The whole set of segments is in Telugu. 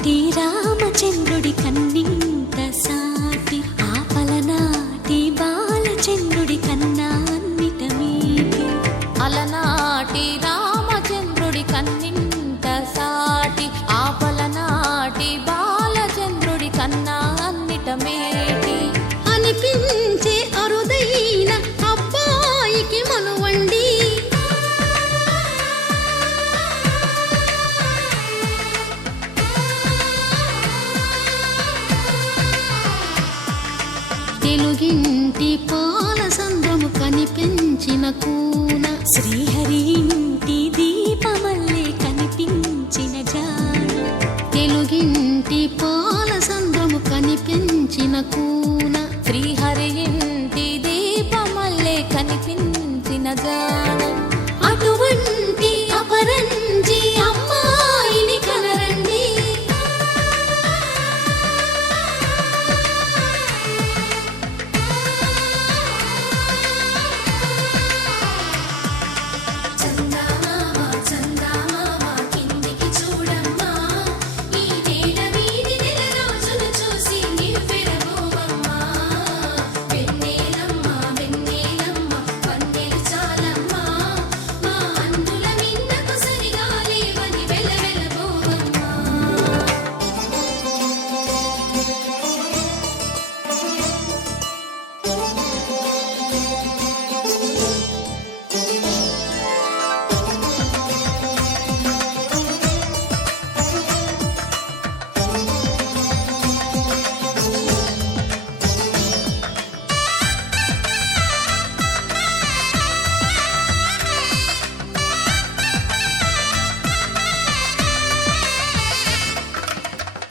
అలనాటి రామచంద్రుడి కన్నింత సాటి ఆపలనాటి బాలచంద్రుడి కన్నా అన్నిట మీటి. అలనాటి రామచంద్రుడి కన్నింత సాటి ఆపలనాటి బాలచంద్రుడి కన్నా అన్నిట మేటి అనిపించే అరుదైన అబ్బాయికి మనువండి. తెలుగింటి పాల సంద్రము కనిపించిన కూన శ్రీహరి ఇంటి దీపమల్లే కనిపించిన జాన. తెలుగింటి పాల సంద్రము కనిపించిన కూన శ్రీహరి ఇంటి దీపమల్లే కనిపించిన జాన. అటువంటి అపరంజి అమ్మాయిని కనరండి.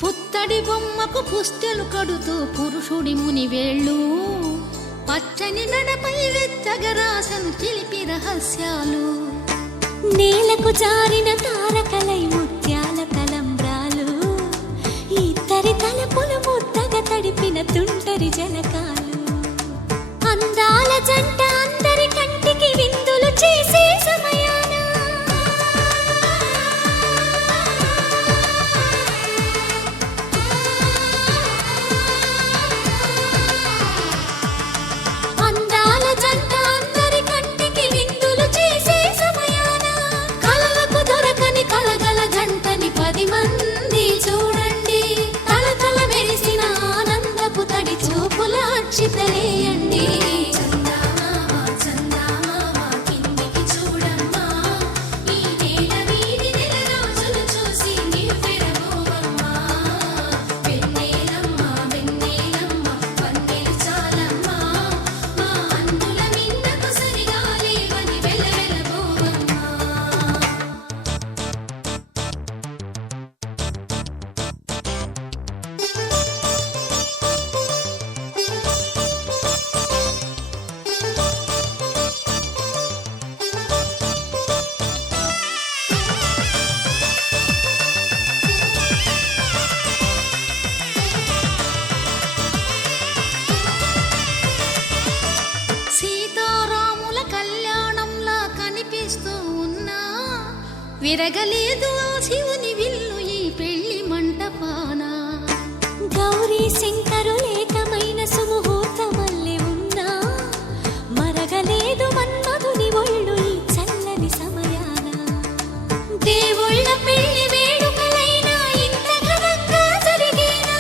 పుత్తడి బొమ్మకు పుస్తెలు కడుతూ పురుషుడి ముని వేళ్ళు పచ్చని నడపై వెచ్చగరాసను చిలిపి రహస్యాలు. నేలకు జారిన తారకలై ముత్యాల తలంబ్రాలు ఇద్దరి తలపులు ముద్దగా తడిపిన తుంటరి జలకాలు. అందాల జంట అందరి కంటికి విందులు చేసే సమయాన చితలేయండి. సీతారాముల కళ్యాణంలా కనిపిస్తూ ఉన్నా విరగలేదు ఆ శివుని విల్లు ఈ పెళ్లి మంటపాన. గౌరీ శంకరులేకమైన సుముహూర్తమల్లె ఉన్నా మరగలేదు మన్మధుని ఒళ్ళు ఈ చల్లని సమయాన. దేవుళ్ళ పెళ్లి వేడుకలైనా ఇంత ఘనంగా జరిగేనా.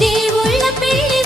దేవుళ్ళ పెళ్లి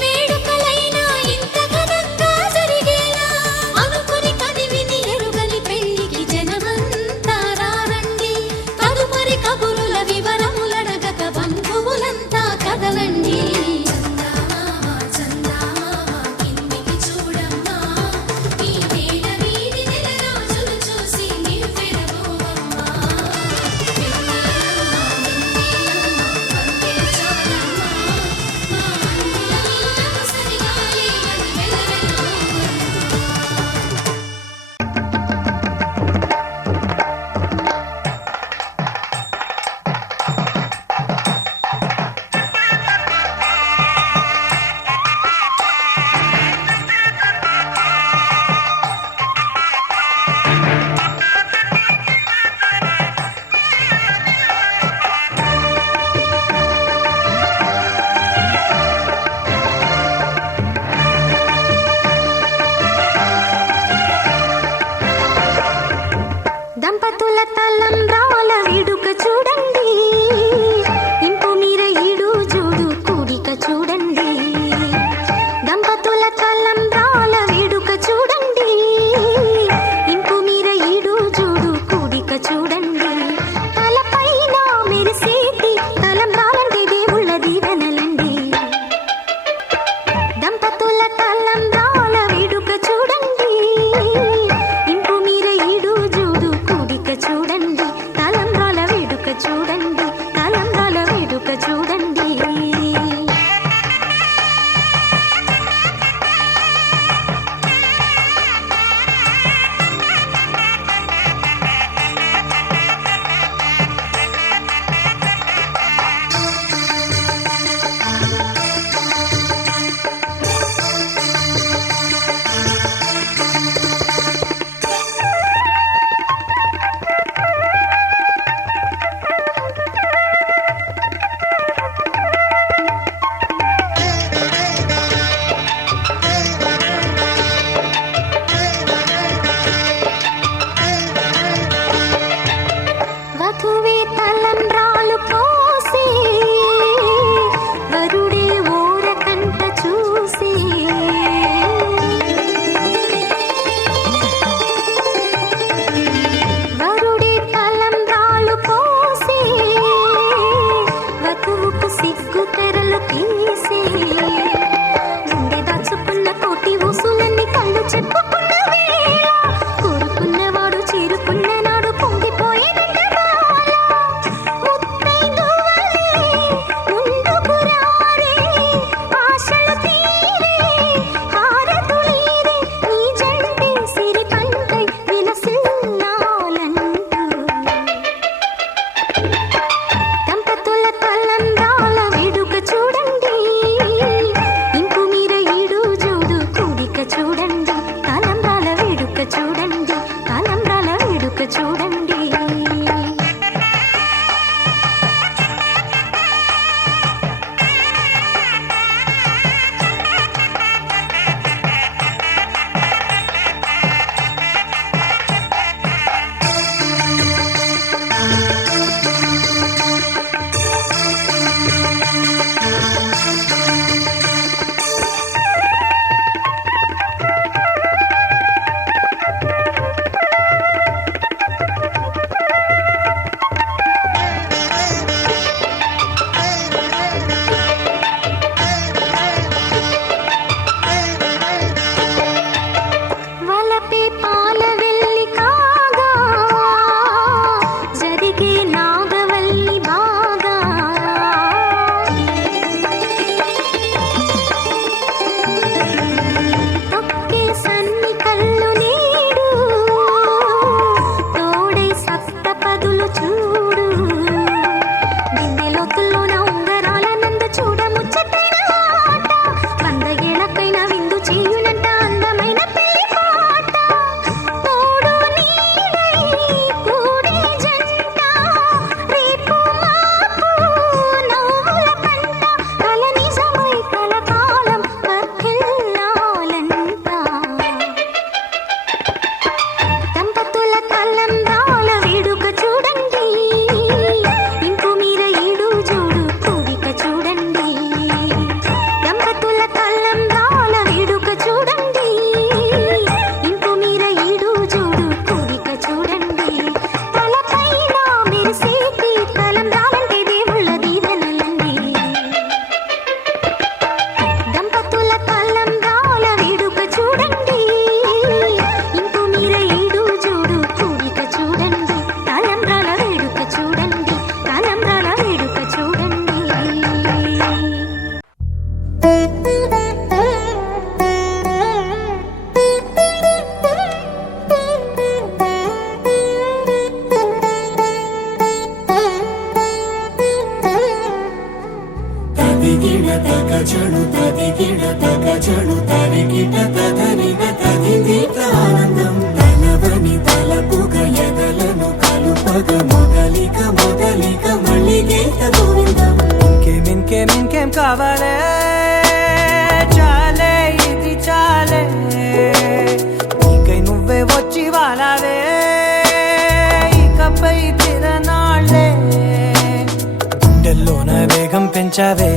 పెంచావే,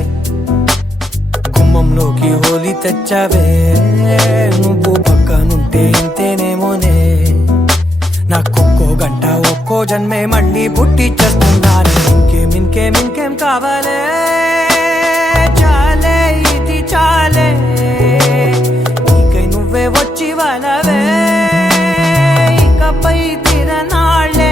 గుమ్మంలోకి హోలీ తెచ్చావే. నువ్వు పక్కనుంటే ఇంతేనేమోనే, నాకొక్కో గంట ఒక్కో జన్మే మళ్ళీ పుట్టి చేస్తున్నాను. ఇంకేం కావాలే, చాలే ఇది చాలే, నీకై నువ్వే వచ్చి వాళ్ళవే, ఇకపై తిరనాళ్ళే.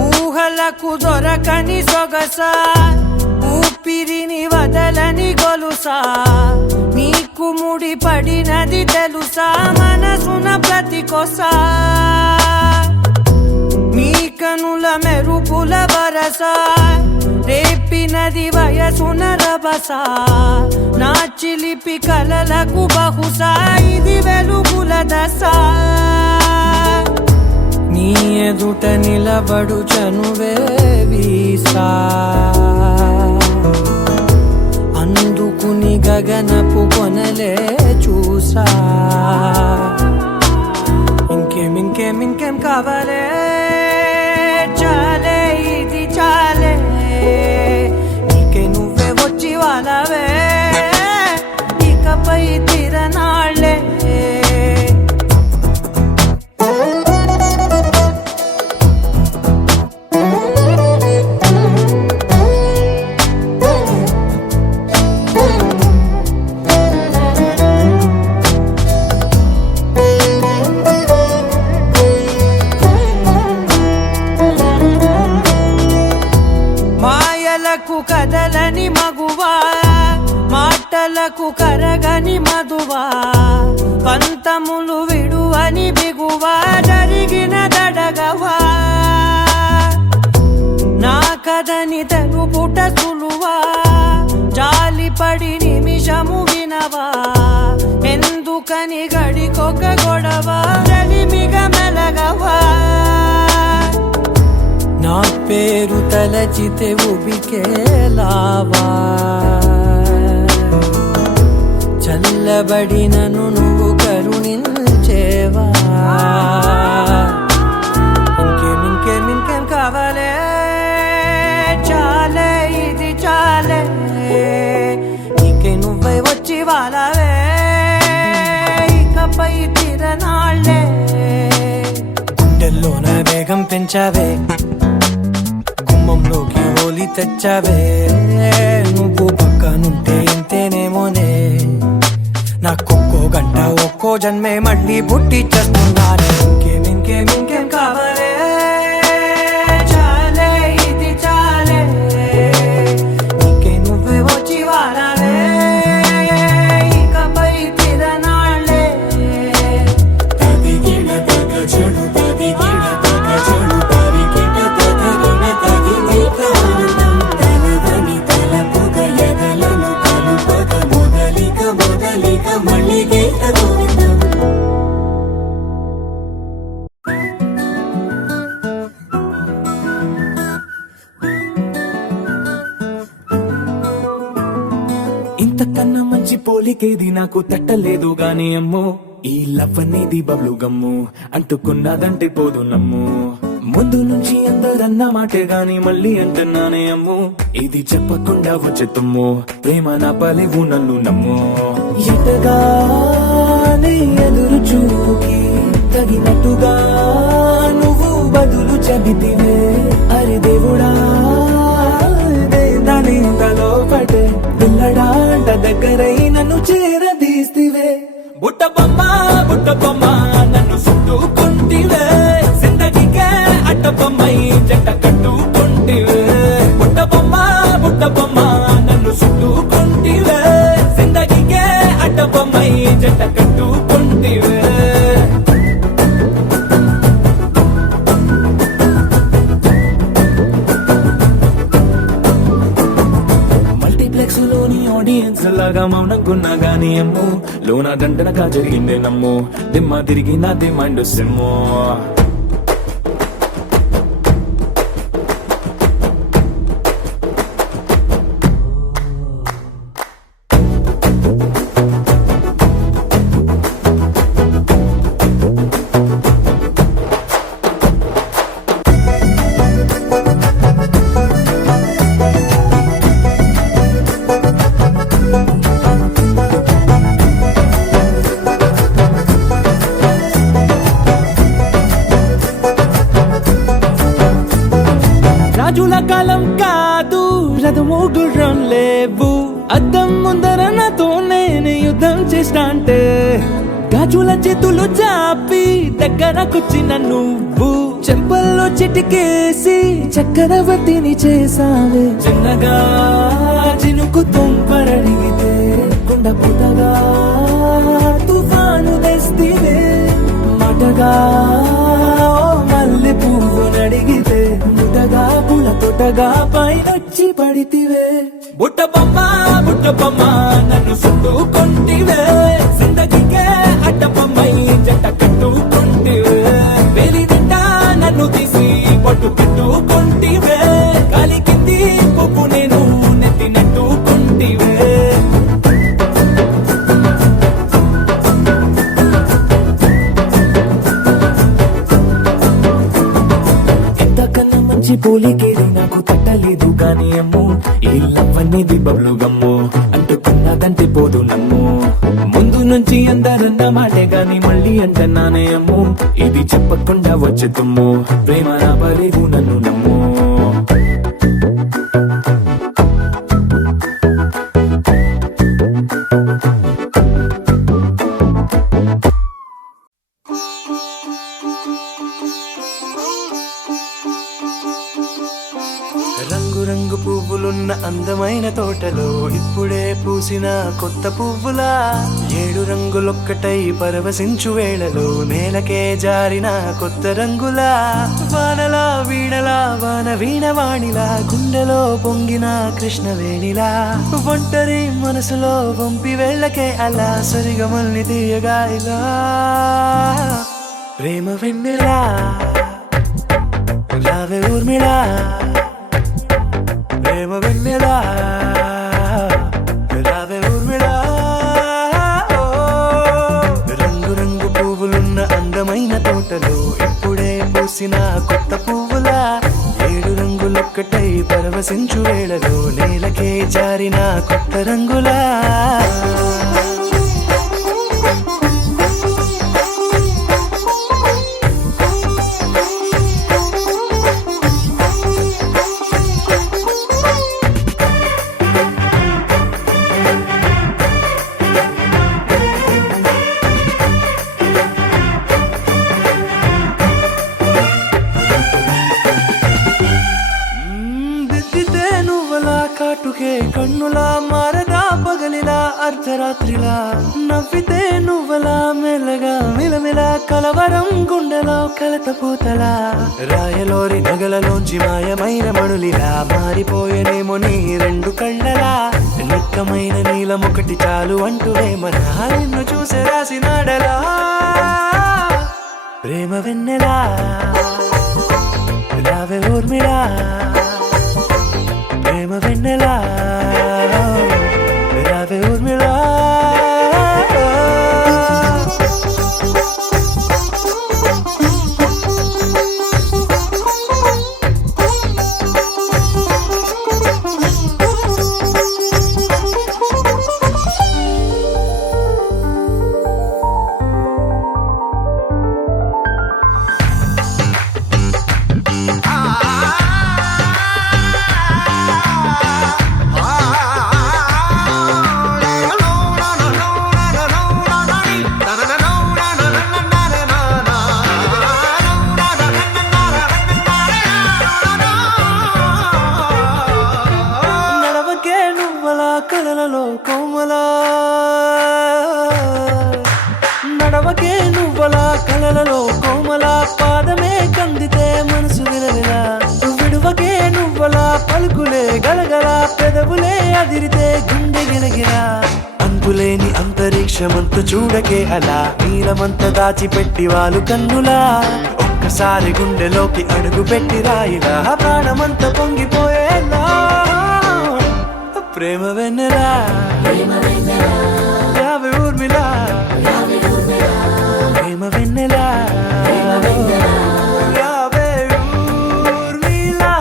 ఊహలకు దొరకని సొగసా, ఊపిరిని వదలని గొలుసా, నీకు ముడి పడినది తెలుసా, మనసున ప్రతి కొసా, నీ కనుల మెరుపుల వరస, రేపినది వయసున రభస, నా చిలిపి కలలకు బహుశా ఇది వెలుగుల దశ. నీ ఎదుట నిలబడు చనువే వీసా, అందుకుని గగనపు కొనలే చూసా. ఇంకేం కావాలే, చాలే ఇది చాలే, నీకే నువ్వే వచ్చి వాళ్ళవే, ఇకపై తిరనాళ్ళే. కదలని మగువా, మాటలకు కరగని మధువా, పంతములు విడువని బిగువా, జరిగిన దడగవా, నా కదని తెలుపుట సులువా, జాలిపడి నిమిషము వినవా, ఎందుకని గడికొక గొడవ, రలిమిగ మెలగవా. నా పేరు తలచితే ఉబికేలావా, చల్లబడినను నువ్వు కరుణించేవా. ఇంకేం కావాలే, చాలే ఇది చాలే, నీకే నువ్వే వచ్చి వాళ్ళవే, ఇకపై తిరనాళ్ళే. గుండెల్లోన వేగం పెంచావే, గుమ్మంలోకి హోలీ తెచ్చావే, నువ్వు పక్కనుంటే ఇంతేనేమోనే, నాకొక్కో గంట ఒక్కో జన్మే మళ్ళీ పుట్టి చేస్తున్నాను. ఇంకేం కావాలే, చాలే ఇది చాలే, నీకే నువ్వే వచ్చి వాళ్ళవే, ఇకపై తిరనాళ్ళే. ఇంతకన్నా మంచి పోలికేది నాకు తట్టలేదు గాని అమ్మో, ఈ లవ్ అనేది బబ్లు గమ్ము, అంటుకున్నదంటే పోదు నమ్ము. ముందు నుంచి అందరన్న మాటే గాని మళ్ళీ అంటున్నానే అమ్ము, ఇది చెప్పకుండా వచ్చే తుమ్ము, ప్రేమ నా పలేవు నన్ను నమ్ము. ఎటగానే ఎదురు చూకి తగినట్టుగా నువ్వు బదులు చెబితివే, అరే దేవుడా దానింతలో పడే పిల్లడాంట దగ్గరై నన్ను చేరదీస్తివే. బుట్ట బొమ్మ నన్ను చుట్టుకుంటివే, జిందగీకే అట్ట బొమ్మై జంట కట్టుకుంటివే. బుట్ట బొమ్మ నన్ను చుట్టుకుంటివే, జిందగీకే అట్ట బొమ్మై జంట కట్టుకుంటివే. లోని ఆడియన్స్ లాగా మౌనంకున్నా గానీ అమ్ము, లోన దండనగా జరిగిందే నమ్ము, దిమ్మ తిరిగి నాది మైండ్ సిమ్ము. రాజుల కాలం కాదు, రథము గుర్రం లేవు, అద్దం ముందర నాతో నేను యుద్ధం చేస్తా అంటే గాజుల చేతులు చాపి దగ్గరకొచ్చిన నువ్వు చెంపల్లో చిటికేసి చక్రవర్తిని చేసావే. చిన్నగా చినుకు తుంపరడిగితే కుండ పుటగా తుఫాను తెస్తివే. మాటగా మల్లె పువ్వు నడిగితే ముటగా పుల తొటగా పైనొచ్చి పడితివే. బుట్ట బొమ్మ నన్ను చుట్టుకొంటివే, జిందగీకే అడ్డపమ్మై జంట కట్టుకొంటివే. వేలి నిండా నన్ను తీసి పట్టు పెట్టుకొంటివే, గాలి కింది పువ్వు నేను నెత్తినట్టుకొంటివే. ఇంతకన్నా మంచి పోలికేది నాకు తట్టలేదు కానీ అమ్ము, ఈ లవ్ అనేది బబ్లు గమ్ము, అంటుకున్నదంటే పోదు నమ్ము. ముందు నుంచి అందరన్న మాటే గాని మళ్ళీ అంటున్నానే అమ్ము, ఇది చెప్పకుండా వచ్చే తుమ్ము, ప్రేమ నా పరేగు నన్ను నమ్ము. రంగు పువ్వులున్న అందమైన తోటలో ఇప్పుడే పూసిన కొత్త పువ్వులా, 7 రంగులొక్కటై పరవశించు వేళలో నేలకే జారిన కొత్త రంగులా, వానలా వీణలా వాన వీణవాణిలా గుండెలో పొంగిన కృష్ణవేణిలా, ఒంటరి మనసులో వంపి వెళ్ళకే అలా సరిగమల్ని తీయగా ఇలా. ప్రేమ వెన్నెలా రావే ఊర్మిళా, ప్రేమ వెన్నెలా రావే ఊర్మిళా. రంగు పువ్వులున్న అందమైన తోటలో ఇప్పుడే పూసిన కొత్త పువ్వులా, 7 రంగులొక్కటై పరవశించు వేళలో నేలకే జారిన కొత్త రంగులా. కాటుకే కన్నులా మారదా పగలిలా అర్ధరాత్రిలా, నవ్వితే నువ్వలా మెల్లగా మిలమిలా కలవరం గుండెలో కలత పూతలా, రాయలోరి నగలలోంచి మాయమైన మణులిలా మారిపోయేనేమో నీ 2 కళ్ళలా, నిక్కమైన నీలమొకటి చాలు అంటూ వేమనా నిన్ను చూసే రాసినాడలా. ప్రేమ వెన్నెలా రావే ఊర్మిళా, ప్రేమ వెన్నెలా రావే ఊర్మిళా. కలలలో కోమలా నడవకే నువ్వలా, కలలలో కోమలా పాదమే కందితే మనసు విలవిలా, విడువకే నువ్వలా పలుకులే గలగల, పెదవులే అదిరితే గుండె గిలగిలా. అంతులేని అంతరిక్షమంతు చూడకే అలా, నీలమంత దాచిపెట్టి వాళ్ళు కన్నులా, ఒక్కసారి గుండెలోకి అడుగు పెట్టి రాయిలా, ప్రాణమంత పొంగిపోయేలా. ప్రేమ వెన్నెలా రావే ఊర్మిళా, ప్రేమ వెన్నెలా రావే ఊర్మిళా.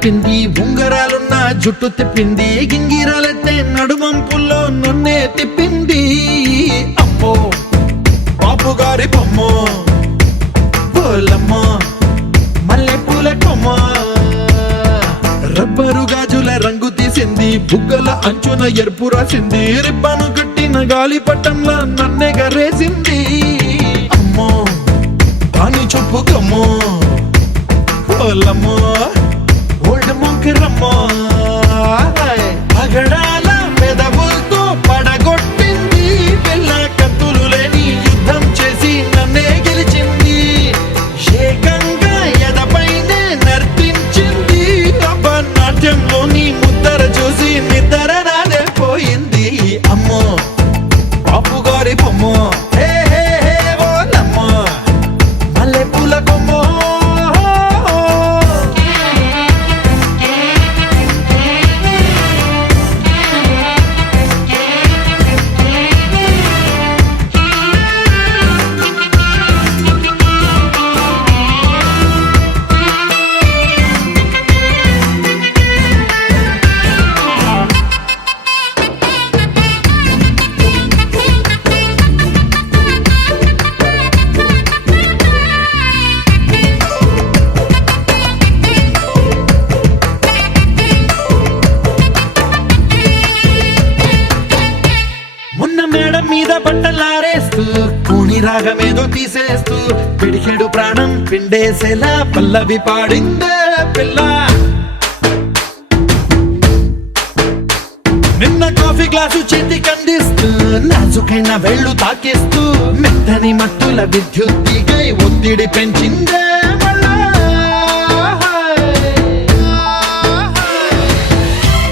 తిప్పింది, ఉంగరాలున్న జుట్టు తిప్పింది, గింగిరాలెత్తే నడుమంపుల్లో నన్నే తిప్పింది. అమ్మో బాబు గారి బొమ్మ, పోలమ్మ మల్లె పూల కొమ్మ, రబ్బరు గాజుల రంగు తీసింది, బుగ్గల అంచున ఎరుపు రాసింది, రిబ్బను కట్టిన గాలి పట్టంలా నన్నే గరేసింది. అమ్మో కాని చెప్పుకమ్మో, పోలమ్మో ఓల్డ్ మొంకిరమ్మో, పగడాల మెదవులతో పడగొట్టింది, పిల్ల కత్తులు లేని యుద్ధం చేసి నన్నే గెలిచింది, ఏకంగా ఎదపైనే నర్తించింది, నాట్యంలోని ముద్దర చూసి నిద్ర నానే పోయింది. అమ్మో బాపు గారి బొమ్మ, హే హే హే ఓలమ్మ మల్లె పూల కొమ్మ. మొన్న మేడం మీద బట్టలారేస్తూ, కూని రాగమేదో తీసేస్తూ, పిడికెడు ప్రాణం పిండేసేలా పల్లవి పాడిందే పిల్ల. నిన్న కాఫీ గ్లాసు చేతికి అందిస్తూ, నాజుకైన వేళ్ళు తాకిస్తూ, మెత్తని మత్తుల విద్యుత్ తీగై ఒత్తిడి పెంచిందే మళ్ళా.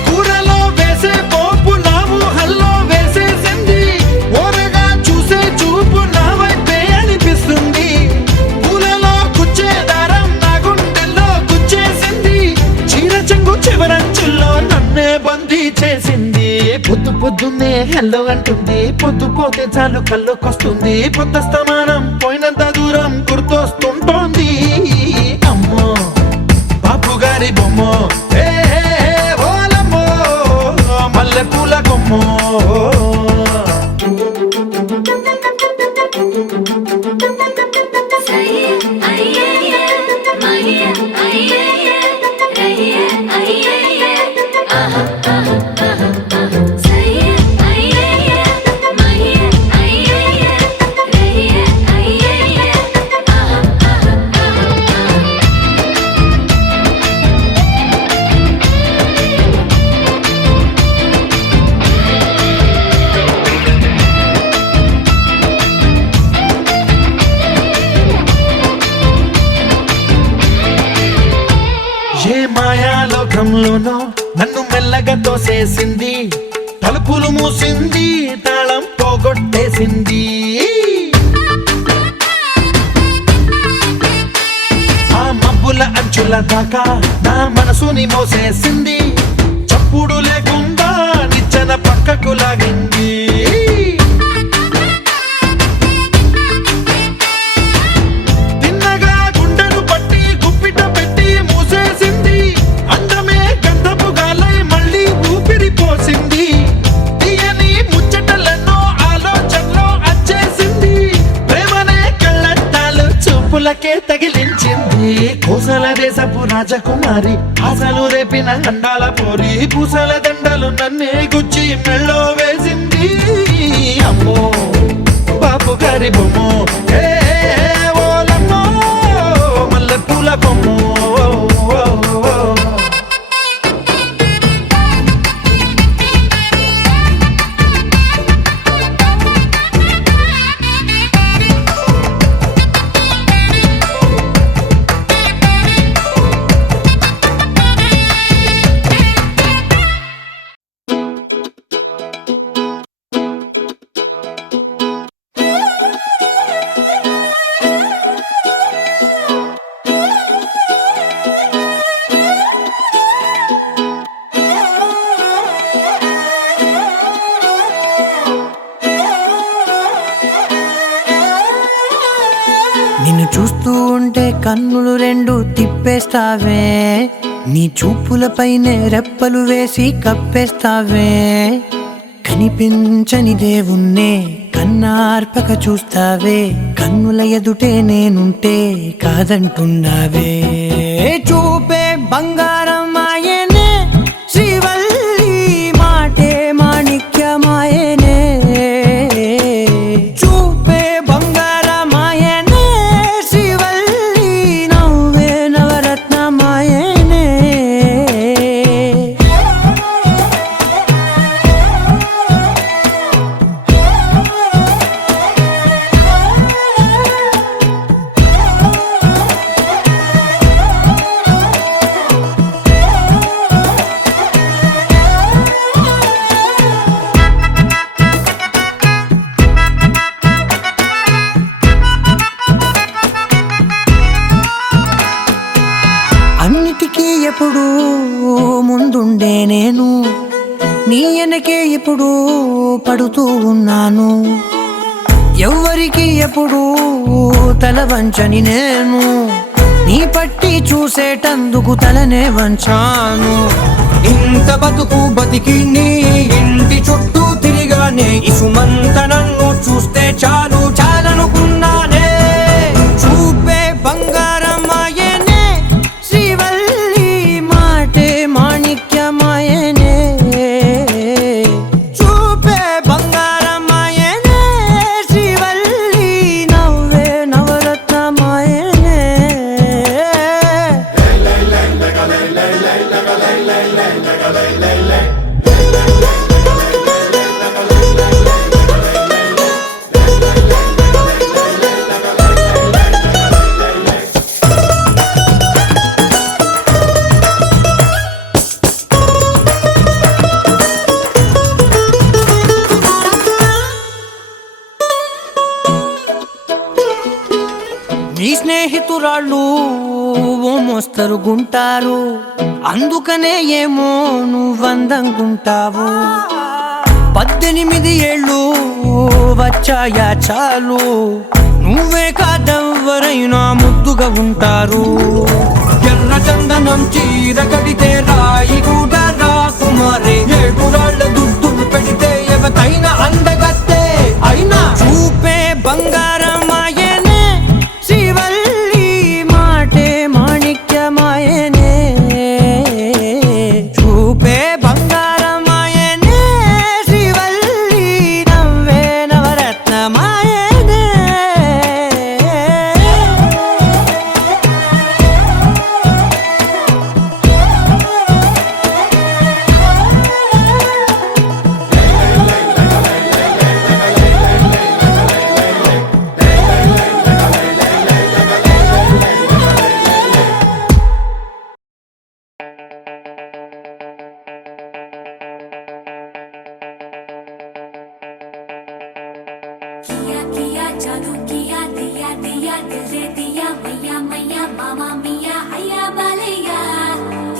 కూరలో వేసే పోపు నా ఊహల్లో వేసేసింది, ఓరగా చూసే చూపు నా వైపే అనిపిస్తుంది, పూలలో గుచ్చే దారం నా గుండెల్లో గుచ్చేసింది, చీర చెంగు చివరంచుల్లో నన్నే బందీ చేసింది. పొద్దు పొద్దున్నే హెల్లో అంటుంది, పొద్దు పోతే చాలు కళ్ళొకొస్తుంది, పొద్దు స్తమానం పోయినంత దూరం గుర్తొస్తుంటోంది. అమ్మో బాపు గారి బొమ్మ, హే హే హే ఓలమ్మో మల్లె పూల కొమ్మ. ఏ మాయాలోకంలోనో నన్ను మెల్లగా తోసేసింది, తలుపులు మూసింది, తాళం పోగొట్టేసింది, ఆ మబ్బుల అంచుల దాకా నా మనసుని మోసేసింది, చప్పుడు లేకుండా నిచ్చెన పక్కకు లాగింది, తిన్నగా గుండెను పట్టి గుప్పిట పెట్టి మూసేసింది, అందమే గంధపు గాలై మళ్ళీ ఊపిరి పోసింది, తీయని ముచ్చటలెన్నో ఆలోచనలో అచ్చేసింది, ప్రేమనే కళ్ళట్టాలు చూపులకే తగిలించింది, కోసల దేశపు రాజకుమారి ఆశలు రేపిన అండాల పోరి, పూసల దండలు నన్నే గుచ్చి మెళ్ళో వేసింది. అమ్మో బాపు గారి బొమ్మ, హే హే హే ఓలమ్మో మల్లె పూల కొమ్మ. నిన్ను చూస్తూ ఉంటే కన్నులు రెండు తిప్పేస్తావే, నీ చూపులపైనే రెప్పలు వేసి కప్పేస్తావే కనిపించని దేవుణ్ణే కన్నార్పక చూస్తావే కన్నుల ఎదుటే నేనుంటే కాదంటున్నావే చూపే బంగారం ఆయనే శ్రీవల్లి మాటే మాణిక్యమాయనే చూపే బంగారమాయనే శ్రీవల్లి నవ్వే నవరత్నమాయనే అన్నిటికీ ఎప్పుడు ముందుండే నేను నీ వెనకే ఎప్పుడు పడుతూ ఉన్నాను ఎవ్వరికి ఎప్పుడు తల వంచని నేను నీ పట్టి చూసేటందుకు తలనే వంచాను ఇంత బతుకు బతికి నీ ఇంటి చుట్టూ తిరిగానే ఇసుమంత నన్ను చూస్తే చాలు చాలనుకున్నానే చూపే బంగారమాయనే శ్రీవల్లి మాటే మాణిక్యమాయనే చూపే బంగారమాయనే శ్రీవల్లి నవ్వే నవరత్నమాయనే నీ స్నేహితురాళ్ళు ఓ మోస్తరుగుంటారు అందుకనే ఏమో నువ్వందంగుంటావు 18 ఏళ్ళు వచ్చాయా చాలు నువ్వే కాదెవ్వరైనా ముద్దుగా ఉంటారు ఎర్ర చందనం చీర కడితే రాయి కూడా రాకుమారే 7 రాళ్ళ దుద్దులు పెడితే ఎవతైనా అందగత్తే అయినా చూపే బంగారమాయనే శ్రీవల్లి మాటే మాణిక్యమాయనే చూపే బంగారమాయనే శ్రీవల్లి నవ్వే నవరత్నమాయనే किया किया जादू किया दिया दिया दिल दे दिया मैया मैया मामा मिया आया बालैया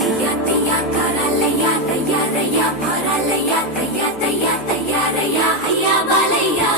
दिया दिया करा लैया रैया रैया भरा लैया दैया दैया दैया रैया आया बालैया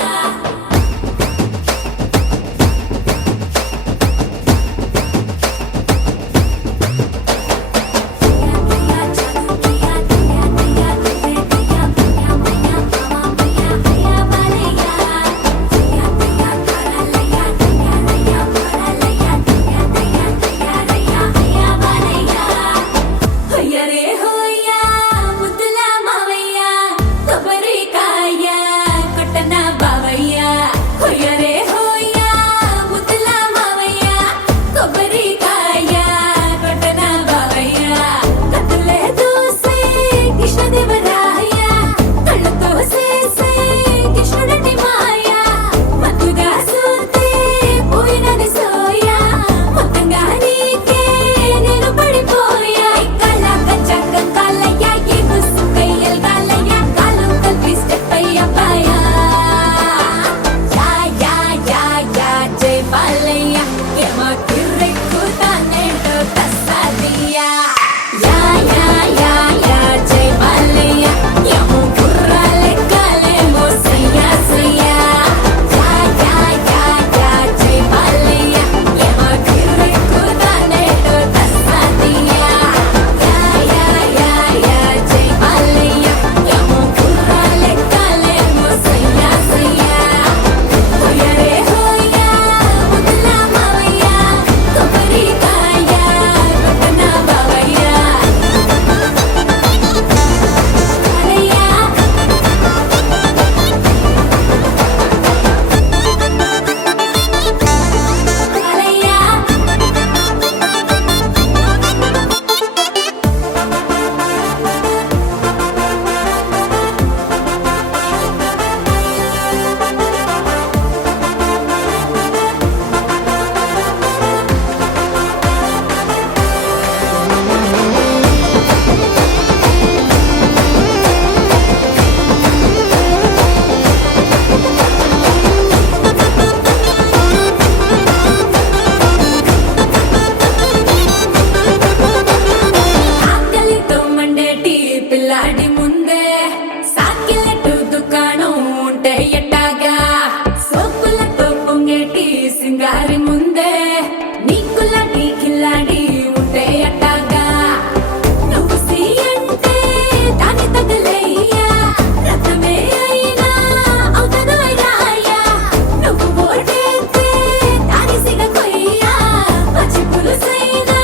ముందే సాకిలెట్టు దుకాణం ఉంటే ఎట్టాగా సోకులతో పొంగేటి సింగారి ముందే నీకులాంటి కిల్లాడి ఉంటే ఎట్టాగా నువ్వు సీ అంటే దాని తగలేయ్యా రథమే అయినా అవుతదో రాయ్యా నువ్వు ఓడేస్తే దాని సిగ కొయ్యా పచ్చి పులుసైనా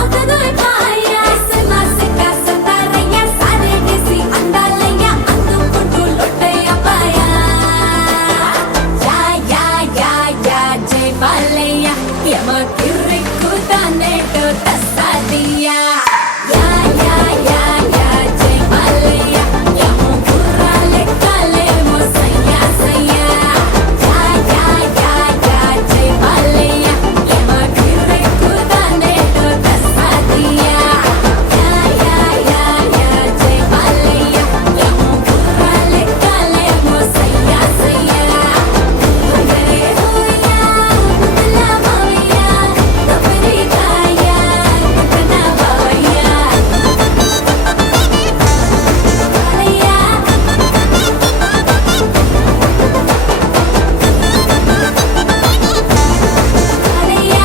అవుతదో పాయ్యా సెమాసిక సతారయ్యా సారేగేసి అందాలయ్యా అందుకుంటూ లొట్టయ్య పాయా యా యా యా యా జై బాలయ్య యమ కిర్రిక్కు తానేటో తస్సాదియా యా యా యా యా జై బాలయ్య యమ గుర్రాలే కాలేమో సయ్యా సయ్యా యా యా యా యా జై బాలయ్య యమ కిర్రిక్కు తానేటో తస్సాదియా యా యా యా యా జై బాలయ్య యమ గుర్రాలే కాలేమో సయ్యా సయ్యా హోయరే హోయా ముద్దల మావయ్య తపరి కాయా కన్నా బావయ్య బాలయ్య బాలయ్య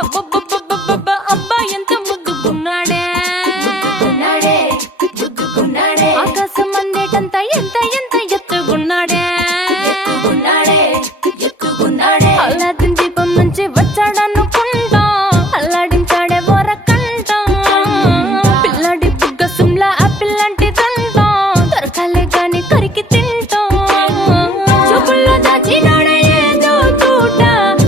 అబ్బబ్బబ్బబ్బబ్బ, అబ్బా ఎంత ముద్దుకున్నాడే ఆకాశం అందేటంత ఎంత ఎంత ఎత్తుకున్నాడే అల్లాదిన్ దీపం నుంచి వచ్చాడనుకుంటా అల్లాడించాడే ఓరకంట పిల్లాడి బుగ్గ సుమ్లా ఆపిల్ లాంటి దంట దొరకాలే గాని కరికి తింటా చూపుల్లో దాచినాడే ఏదో తూట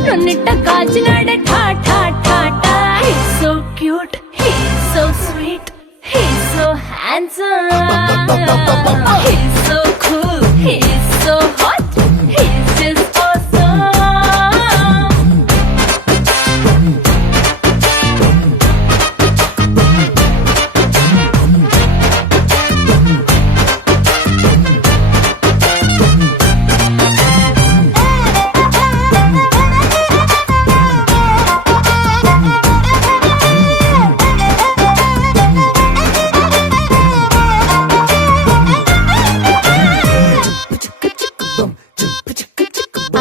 నన్నిట్ట కాల్చినాడే ఠా ఠా ఠా ఠా He's so cute, he's so sweet, he's so handsome, he's so cool, he's so hot, he's just awesome.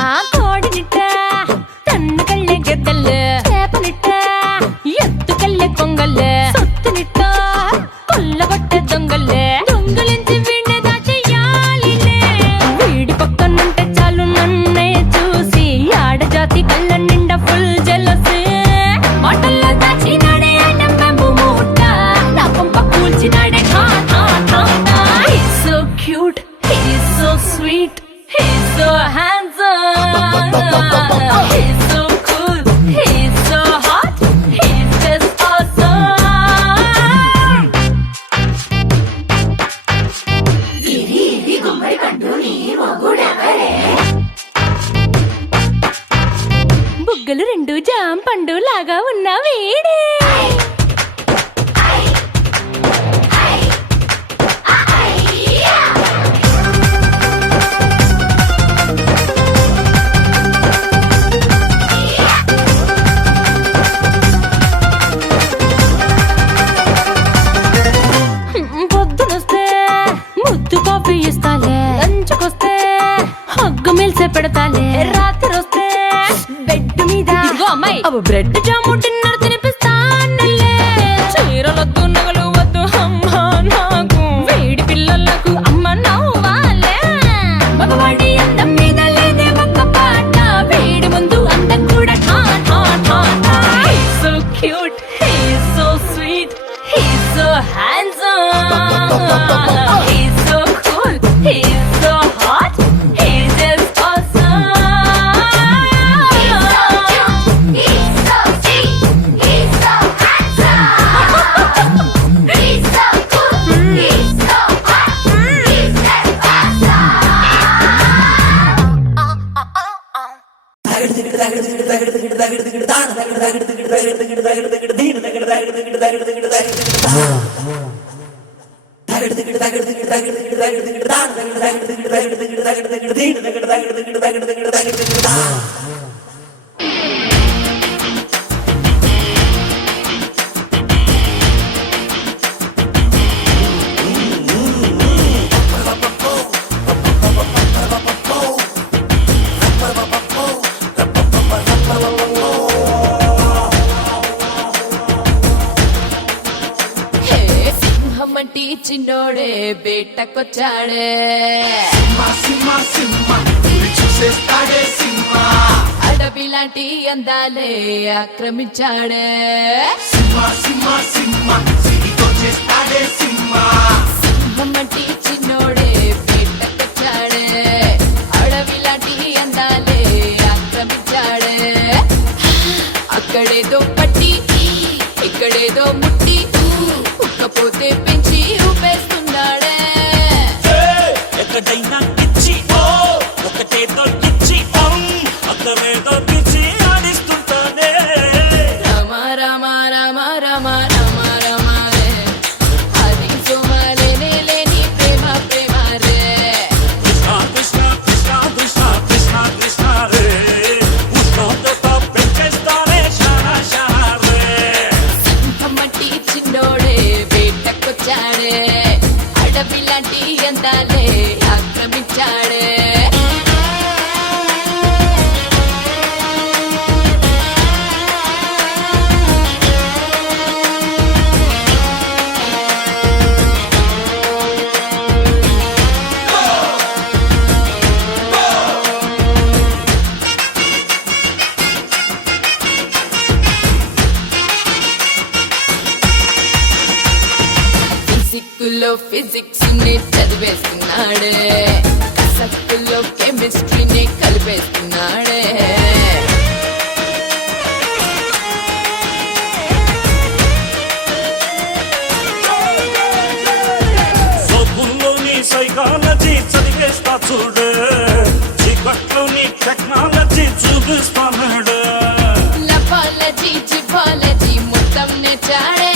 ఆ కోడినిట్ట తన్ను కళ్ళే గెద్దలు చేపనిట్ట ఎత్తు కళ్ళే కొంగల్లే సొత్తునిట్ట కొల్లగొట్టే దొంగల్లే దొంగలించి వీణ్ణి దాచేయాలిలే వీడి పక్కనుంటే చాలు నన్నే చూసి ఆడజాతి కళ్ళ నిండా ఫుల్ జలసే మాటల్లో దాచినాడే నమ్మెంబు మూట నా పంప కూల్చినాడే ఠా ఠా ఠా ఠా He's so cute, he's so sweet, he's so handsome, he's so cool, he's so hot, he's just awesome. బుగ్గలు రెండు జామ పండు లాగా ఉన్న వీడే పొద్దునొస్తే ముద్దు కాఫీ ఇస్తాలే లంచ్కొస్తే హగ్గు మిల్సే పెడతాలే రాత్రి వస్తే బెడ్ మీద ఇదిగో అమ్మాయి అవి బ్రెడ్ జాము డిన్నర్ తినిపిస్తానులే చీరలొద్దు నగలు వద్దు అమ్మా నాకు వేడి పిల్లలకు అమ్మ నవ్వాలే మగవాడి అందం మీద లేదే ఒక్క పాట వేడి ముందు అందం కూడా ఠా ఠా ఠా ఠా He's so cute, he's so sweet, he's so handsome, he's so cool, he's so hot, he's just awesome. He's so cute, he's so తగడు హే సింహమంటి చిన్నోడే బేటకొచ్చాడే అడవి లాంటి అందాలే ఆక్రమించాడే సింహమంటి చిన్నోడే బేటకొచ్చాడే అడవి లాంటి అందాలే ఆక్రమించాడే అక్కడేదో పట్టి ఇక్కడేదో ముట్టి ఉక్కపోతే పెంచి ఊపేస్తున్నాడే ఎక్కడైనా ఇచ్చి ఓ ఒకటేదో ఇచ్చి అక్కడేదో పిచ్చి ఆడిస్తుంటానే రామ రామ రామ రామ రామ రామ రే అది సోమలేనే లేని ప్రేమ ప్రేమ రే కృష్ణ కృష్ణ కృష్ణ కృష్ణ కృష్ణ కృష్ణ రే ఉష్ణోగ్రత పెంచేస్తానే షారా షారా రే సింహమట్టి చిన్నోడే వేటకొచ్చాడే అడవి లాంటి అందాలే ఆక్రమించాడే ఫిజిక్లో ఫిజిక్స్ ని చదివేస్తున్నాడే సక్కుల్లో కెమిస్ట్రీని కలిపేస్తున్నాడే సోపుల్లోని సైకాలజీ చదివేస్తా చూడు చీకట్లోని టెక్నాలజీ చూపిస్తాడు లపాలజీ జిపాలజీ మొత్తం నేర్చాడే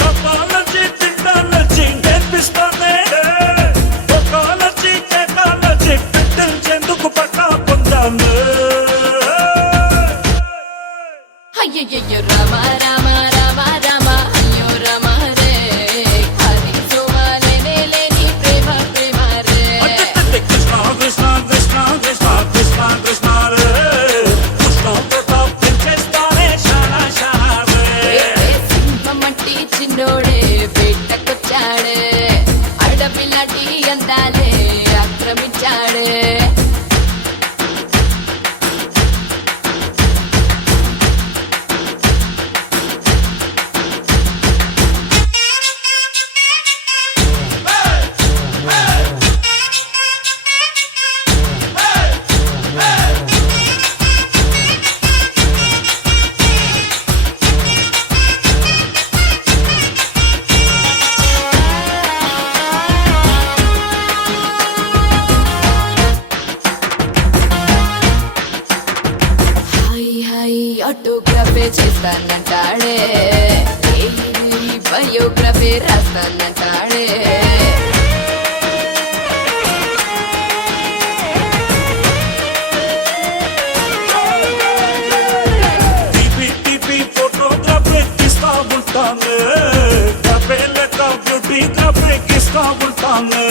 టెక్నాలజీ టెక్నాలజీ నేర్పిస్తానే టెక్నాలజీ టెక్నాలజీ పెట్టించేందుకు పట్టా పొందాను అయ్యయ్యో రామ రామ రామ రామ అయ్యో రామ రే అది సోమాలేనే లేని ప్రేమ ప్రేమ రే కృష్ణ కృష్ణ కృష్ణ కృష్ణ కృష్ణ కృష్ణ రే కృష్ణ పెంచేస్తానే షారా షారా రే సింహమట్టి చిన్నోడే వేటకొచ్చాడే అడవి లాంటి అందాలే ఆక్రమించాడే హాయ్ హాయ్ ఆటోగ్రాఫే చేస్తానంటాడే బయోగ్రఫీ రాస్తానంటాడే టీపీ ఫోటోగ్రఫీ తీస్తా ఉంటాను గ్రఫే లెక్క బ్యూటీ గ్రఫీ ఇస్తా ఉంటాను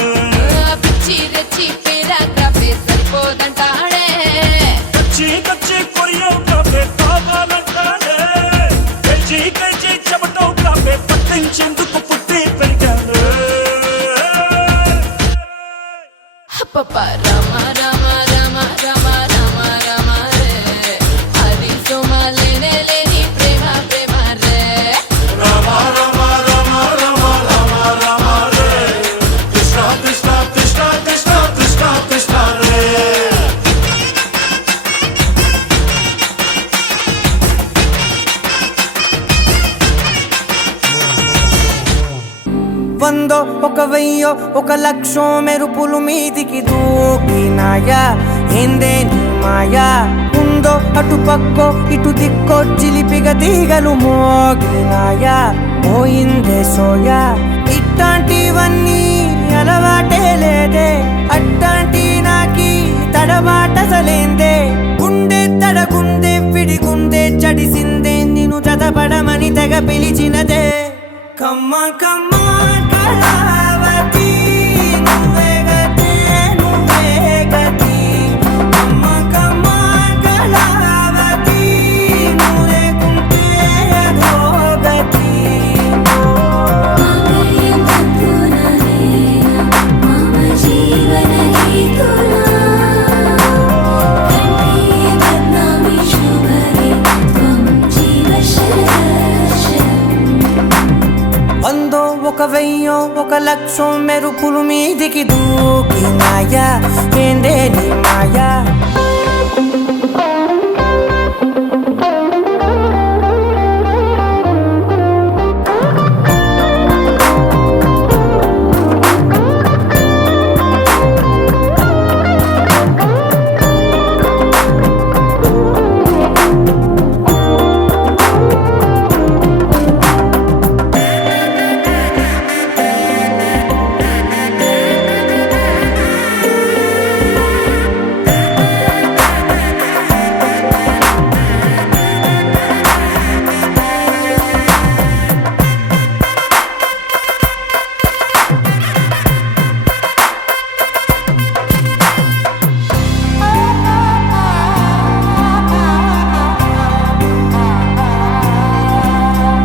పిచ్చి రెచ్చి పేరాగ్రఫీ సరిపోదంటాడే కచ్చి కచ్చి కొరియోగ్రఫీ కావాలంటానే కేజీ కేజీ చెమటోగ్రఫీ పట్టించేందుకు పుట్టి పెరిగాను అప్పప్ప రామ రామ రామ రామ రామ రామ రే అది సోమాలేనే లేని ప్రేమ ప్రేమ రే రామ రామ రామ రామ రామ రామ రే కృష్ణ కృష్ణ కృష్ణ కృష్ణ కృష్ణ కృష్ణ రే వందో ఒక వెయ్యో ఒక లక్షో మెరుపులు మీదికి దూకినాయా ఏందే నీ మాయా ముందో అటు పక్కో ఇటు దిక్కో చిలిపిగ తీగలు మోగినాయా పోయిందే సోయా ఇట్లాంటివన్నీ అలవాటే లేదే అట్లాంటి నాకి తడబాటసలేందే గుండె తడగుందే విడిగుందే చడిసిందే నిన్ను చదపడమని తెగ పిలిచినదే కమ్మ కమ్మ కళావతి నువ్వే గతే నువ్వే గతి కమ్మ కమ్మ కళావతి నువ్వు లేకుంటే అధోగతి మమ జీవన హేతునా కంఠే బద్నామి శుభగే త్వం జీవ శరశం వందో ఒక వెయ్యో ఒక లక్షం మెరుపులు మీదికి దూకినాయా ఏందే నీ మాయా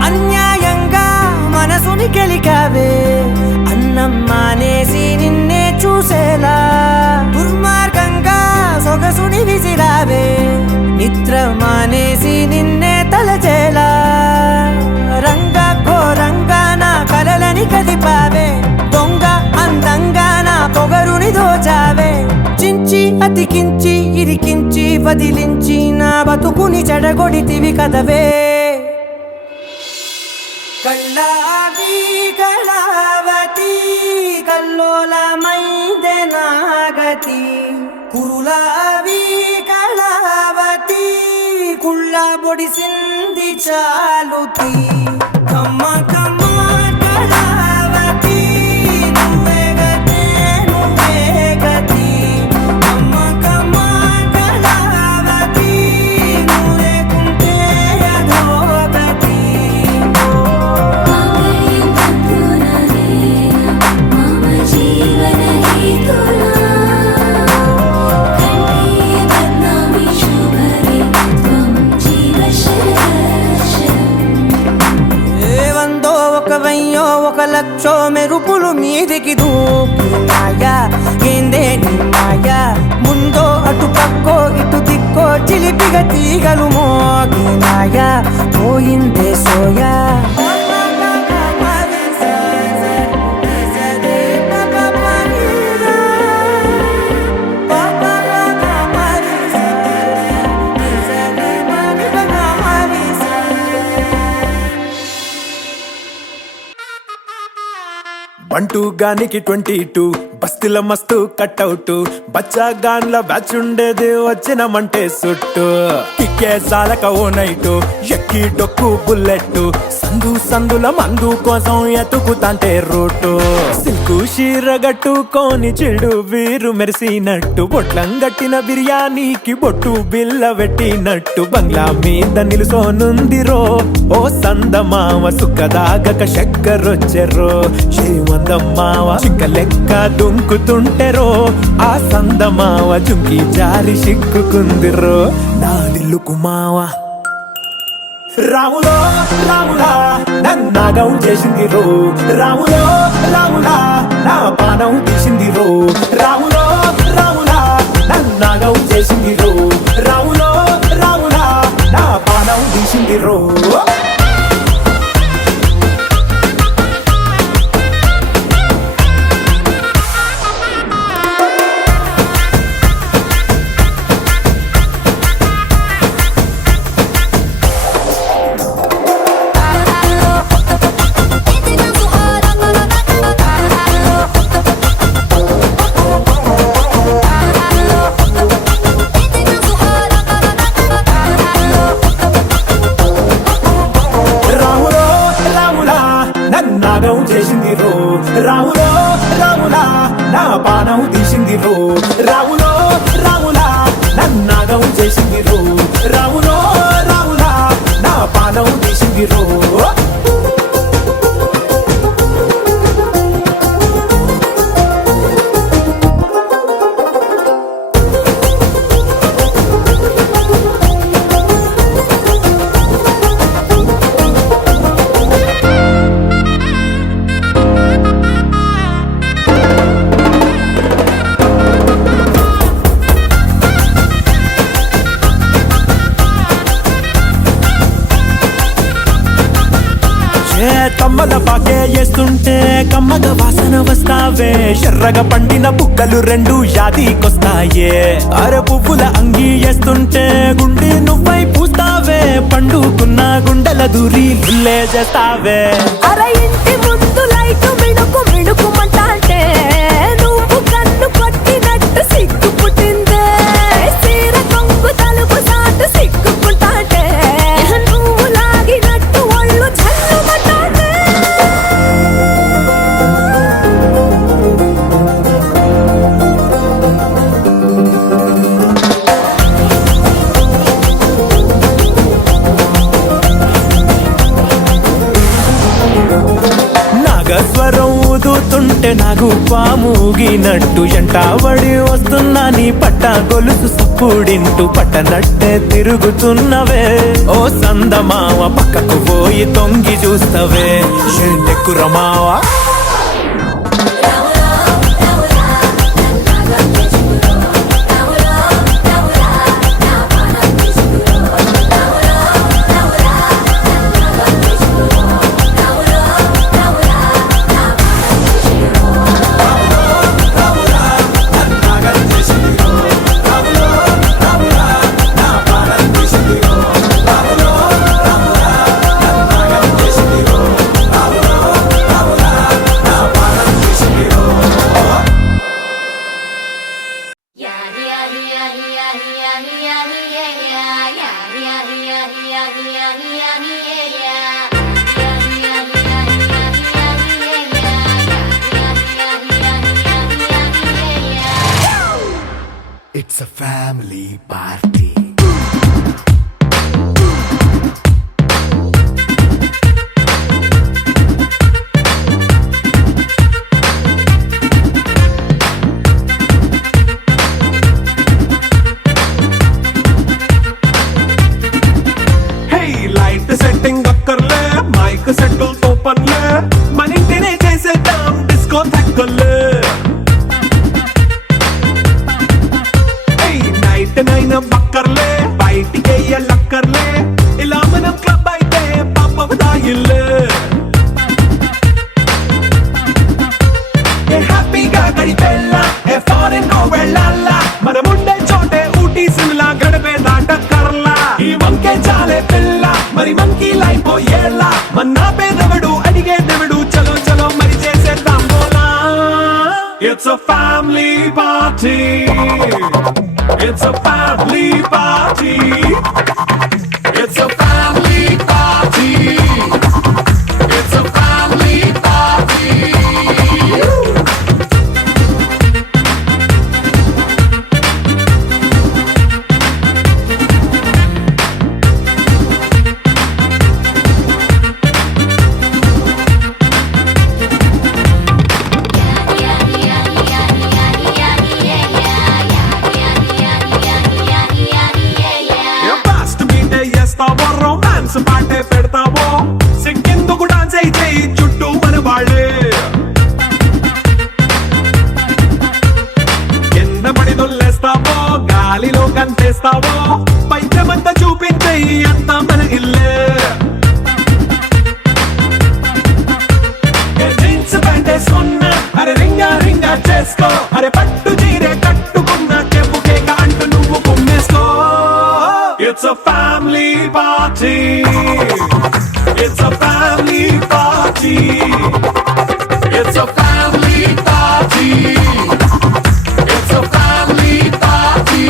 అన్యాయంగా మనసుని గెలికావే అన్నం మానేసి నిన్నే చూసేలా దుర్మార్గంగా సొగసుని విసిరావే నిద్ర మానేసి నిన్నే తలచేలా రంగా ఘోరంగా నా కలలని కదిపావే దొంగ అందంగా నా పొగరుని దోచావే చించి అతికించి ఇరికించి వదిలించి నా బతుకుని చెడగొడితివి కదవే కళ్ళావి కళావతి కల్లోలమైందే నాగతి కురులావి కళావతి కుళ్ళ బొడిసింది చాలుతి కమ్మ కమ్మ కళావతి నువ్వే గతే నువ్వే గతి కమ్మ కమ్మ కళావతి నువ్వు లేకుంటే అధోగతి మమ జీవన హేతునా కంఠే బద్నామి శుభగే త్వం జీవ శరశం వందో ఒక వెయ్యో ఒక లక్షో మెరుపులు మీదికి దూకినాయా ఏందే నీ మాయా ముందో అటు పక్కో ఇటు దిక్కో చిలిపిగ తీగలు మోగినాయా పోయిందే సోయా బంటూ గానికి 22 బస్తీల మస్తు కట్అవుట్ బచ్చా గాన్ల బ్యాచ్ ఉండేది వచ్చినమంటే సుట్టు కిక్కే సాలక ఓ నైటు ఎక్కి డొక్కు బుల్లెట్ సందుల మందు కోసం ఎతుకుతాంటే రూటు సిల్కు షీరగట్టుకోని చెడు వీరు మెరిసినట్టు బొట్లం గట్టిన బిర్యానీకి బొట్టు బిల్ల పెట్టినట్టు బంగ్లా మీద నిలుసోనుందిరో ఓ సందమావ సుఖదాగక చక్కరొచ్చెరో శ్రీమందమ్మావ చిక్క లెక్క దుంకుతుంటెరో ఆ సందమావ చుంకి జారి సిక్కుకుందిరో నా దిల్లుకు మావ రాములో రాములా నన్నాగం చేసింది రో రాములో రాములా నా పానం తీసింది రో రాములో రాములా నన్నాగం చేసింది రో రాములో రాములా నా పానం తీసింది రో నన్నాగం చేసింది రో రాములో రాములా నా పానం తీసింది రో రాములో రాములా నన్నాగం చేసింది రో రాములో రాములా నా పానం తీసింది రో కమ్మల పాకే వేస్తుంటే కమ్మగ వాసన వస్తావే ఎర్రగా పండిన బుక్కలు రెండు యాదికొస్తాయే అర పువ్వుల అంగి వేస్తుంటే గుండె నువ్వై పూస్తావే పండుకున్న గుండెల దూరి గుల్లే చేస్తావే అరే ఇంటి ముందు లైట్ మిడుకు మిడుకుమంటే నువ్వు కన్ను కొట్టినట్టు సిగ్గు పుట్టిందే సీర కొంగు తలుపు సాటు సిగ్గుకుంటాంటే నువ్వు లాగినట్టు ఒళ్ళు జల్లుమంటాంటే నాగస్వరం ఊదుతుంటే నాకు పాముగినట్టు ఎంటావడి వస్తున్నా నీ పట్ట గొలుసు సప్పుడింటూ పట్టనట్టే తిరుగుతున్నవే ఓ సందమావ పక్కకు పోయి తొంగి చూస్తవే ఎంటెక్కురమావా It's a family party. Light setting అక్కర్లే మైక్ సెట్టులతో పనిలే మన ఇంటినే చేసేద్దాం డిస్కో థెక్కలే నైట్ నైన్ బక్కర్లే బయటికి లక్కర్లే ఇలా మనం క్లబ్ అయితే పాపదాయిల్లే హ్యాపీగా గడిపెళ్ళ ఏ ఫారెన్ నో వెళ్ళాల మనముండే చోటే ఊటీ సిమ్లా గడిపే దాటక్కర్లా ఈ వంకే చాలే పిల్ల మరి మంకీ లైఫ్ ఏళ్ళ మన్నా పేదవడు అడిగే దేవుడు చలో చలో మరి చేసేద్దాం బోలా it's a family party it's a family party it's a family party it's a family party romance పాటే పెడతావో సిగ్గెందుకు డాన్స్ అయితే చుట్టూ మన వాళ్ళే కింద పడి దొల్లేస్తావో గాలిలో కంటేస్తావో పైద్యమంతా చూపించే అంతా మన ఇల్లే జీన్స్ ప్యాంటేసుకున్నా అరే రింగా రింగా చేసుకో అరే పట్టు చీరే కట్టుకున్నా చెప్పు కేక అంటూ నువ్వు కుమ్మేసుకో It's a family party. It's a family party. It's a family party. It's a family party.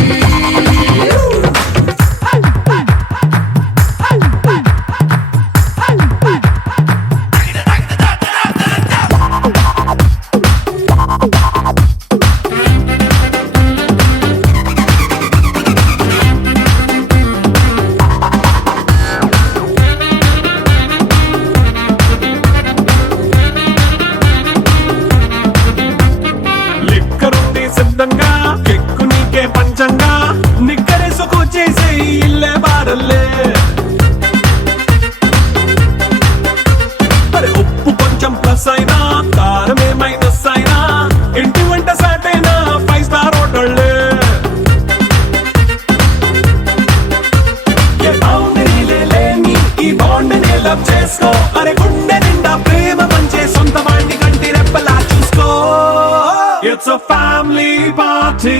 Plus అయినా కారమే మైనస్ అయినా ఇంటి వంట సాటైనా 5 స్టార్ హోటళ్ళే ఏ బౌండరీలే లేని ఈ బాండ్ ని లవ్ చేసుకో అరే గుండె నిండా ప్రేమ పంచే సొంత వాడిని కంటి రెప్పలా చూసుకో ఇట్స్ అ ఫ్యామిలీ పార్టీ